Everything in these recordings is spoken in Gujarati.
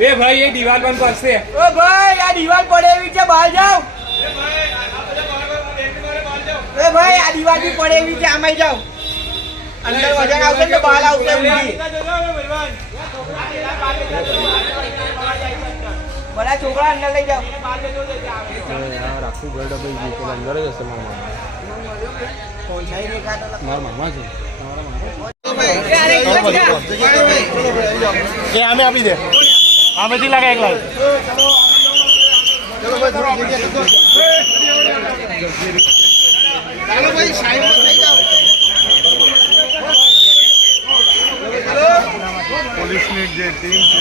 ए भाई ये दीवार बंद कर से ओ भाई आ दीवार पड़े हुई છે બહાર જાઓ એ ભાઈ આ દीवार भी पड़े हुई છે આમાં જાઓ અંદર વજન આવશે તો બહાર આવશે ઊંધી બડા છોકરા અંદર લઈ જાઓ યાર આખું ઘર ડબલ ગયું પેલા અંદર જ હશે મારા મામા છે એ આમે આપી દે આમેથી લાગે એક લાખ ચાલો ભાઈ સાઈડમાં થઈ જાઓ પોલીસની જે ટીમ છે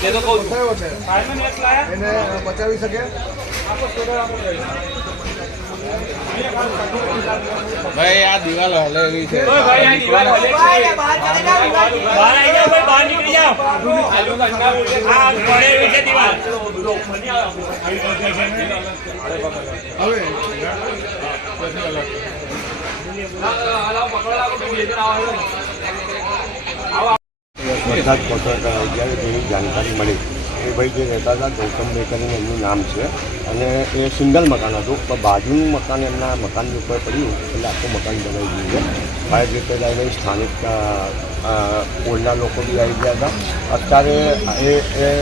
તે પણ એને બચાવી શકે ભાઈ આ દિવાલ હલેલી છે भाई ये दीवार हले બહાર ચલે જાઓ बाहर आई जाओ भाई बाहर निकल जाओ हां पड़े हुए છે दीवार બધા જ પત્રકાર જ્યારે તેની જાણકારી મળી એ ભાઈ જે રહેતા હતા ગૌતમભાઈ કરીને એમનું નામ છે અને એ સિંગલ મકાન હતું તો બાજુનું મકાન એમના મકાનની ઉપર પડ્યું એટલે આખું મકાન દબાઈ ગયું છે ફાયર બ્રિગેડ આવી સ્થાનિક ઓળના લોકો બી આવી ગયા હતા અત્યારે એ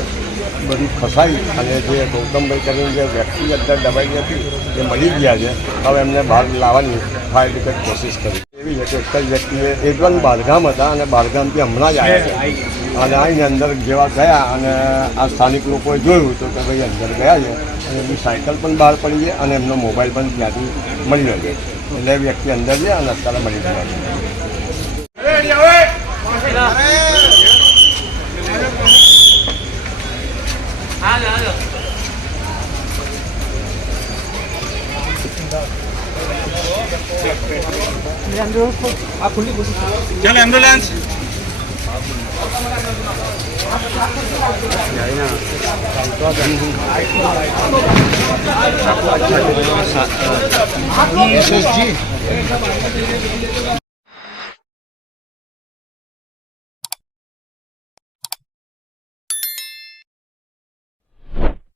બધું ખસાઈ અને જે ગૌતમભાઈ કરીને જે વ્યક્તિ અંદર દબાઈ હતી એ મળી ગયા છે હવે એમને બહાર લાવવાની ફાયર બ્રિગેડ કોશિશ કરી એવી છે કે એક જ વ્યક્તિએ એકદમ બહારગામ હતા અને બહારગામથી હમણાં જ આવ્યા છે અને આવીને અંદર જેવા ગયા અને આ સ્થાનિક લોકોએ જોયું તો કે ભાઈ અંદર ગયા છે અને એમની સાયકલ પણ બહાર પડી છે અને એમનો મોબાઈલ પણ ત્યાંથી મળી ગયો એટલે એ વ્યક્તિ અંદર છે અને અત્યારે મળી ગયા છે चलो एम्बुलेंस जी